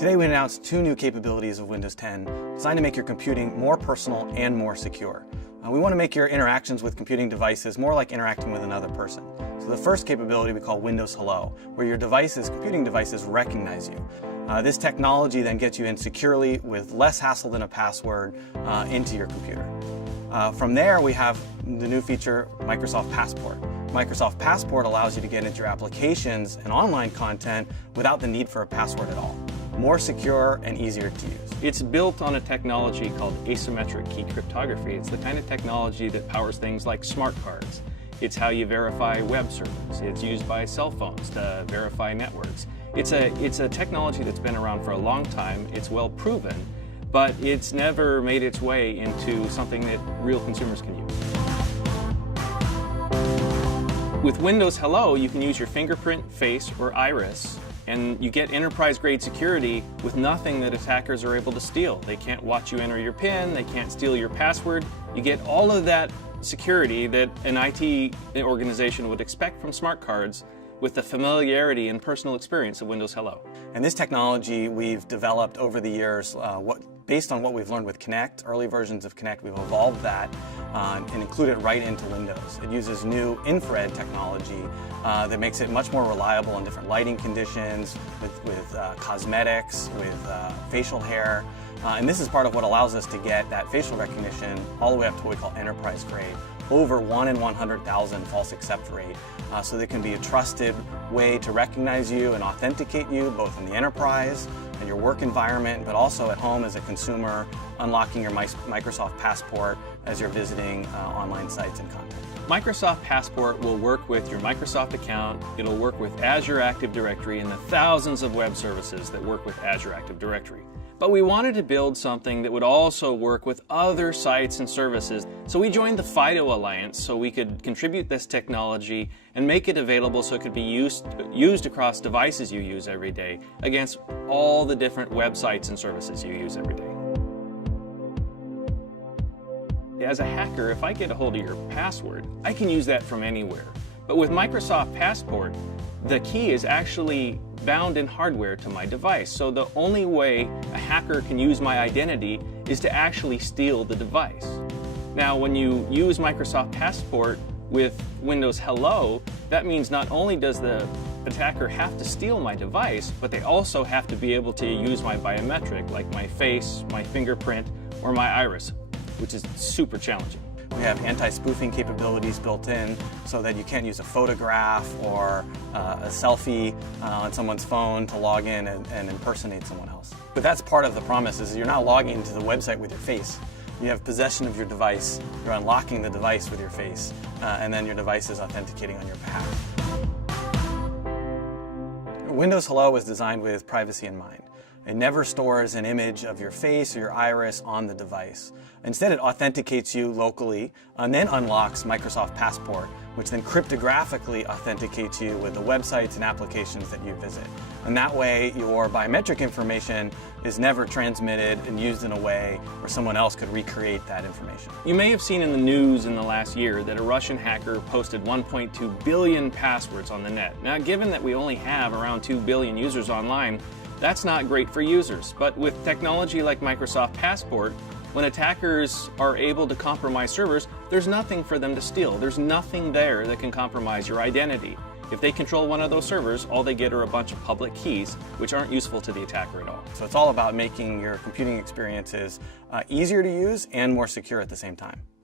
Today we announced two new capabilities of Windows 10 designed to make your computing more personal and more secure. We want to make your interactions with computing devices more like interacting with another person. So the first capability we call Windows Hello, where your computing devices recognize you. This technology then gets you in securely with less hassle than a password into your computer. From there we have the new feature Microsoft Passport. Microsoft Passport allows you to get into your applications and online content without the need for a password at all. More secure and easier to use. It's built on a technology called asymmetric key cryptography. It's the kind of technology that powers things like smart cards. It's how you verify web servers. It's used by cell phones to verify networks. It's a technology that's been around for a long time. It's well proven, but it's never made its way into something that real consumers can use. With Windows Hello, you can use your fingerprint, face, or iris, and you get enterprise-grade security with nothing that attackers are able to steal. They can't watch you enter your PIN, they can't steal your password. You get all of that security that an IT organization would expect from smart cards with the familiarity and personal experience of Windows Hello. And this technology we've developed over the years, based on what we've learned with Kinect, early versions of Kinect, we've evolved that and included it right into Windows. It uses new infrared technology that makes it much more reliable in different lighting conditions, with cosmetics, with facial hair. And this is part of what allows us to get that facial recognition all the way up to what we call enterprise grade, over 1 in 100,000 false accept rate. So there can be a trusted way to recognize you and authenticate you, both in the enterprise and your work environment, but also at home as a consumer, unlocking your Microsoft Passport as you're visiting online sites and content. Microsoft Passport will work with your Microsoft account. It'll work with Azure Active Directory and the thousands of web services that work with Azure Active Directory. But we wanted to build something that would also work with other sites and services. So we joined the FIDO Alliance so we could contribute this technology and make it available so it could be used across devices you use every day against all the different websites and services you use every day. As a hacker, if I get a hold of your password, I can use that from anywhere. But with Microsoft Passport, the key is actually bound in hardware to my device. So the only way a hacker can use my identity is to actually steal the device. Now, when you use Microsoft Passport with Windows Hello, that means not only does the attacker have to steal my device, but they also have to be able to use my biometric, like my face, my fingerprint, or my iris, which is super challenging. We have anti-spoofing capabilities built in so that you can't use a photograph or a selfie on someone's phone to log in and impersonate someone else. But that's part of the promise, is you're not logging into the website with your face. You have possession of your device, you're unlocking the device with your face, and then your device is authenticating on your behalf. Windows Hello was designed with privacy in mind. It never stores an image of your face or your iris on the device. Instead, it authenticates you locally and then unlocks Microsoft Passport, which then cryptographically authenticates you with the websites and applications that you visit. And that way, your biometric information is never transmitted and used in a way where someone else could recreate that information. You may have seen in the news in the last year that a Russian hacker posted 1.2 billion passwords on the net. Now, given that we only have around 2 billion users online, that's not great for users. But with technology like Microsoft Passport, when attackers are able to compromise servers, there's nothing for them to steal. There's nothing there that can compromise your identity. If they control one of those servers, all they get are a bunch of public keys, which aren't useful to the attacker at all. So it's all about making your computing experiences easier to use and more secure at the same time.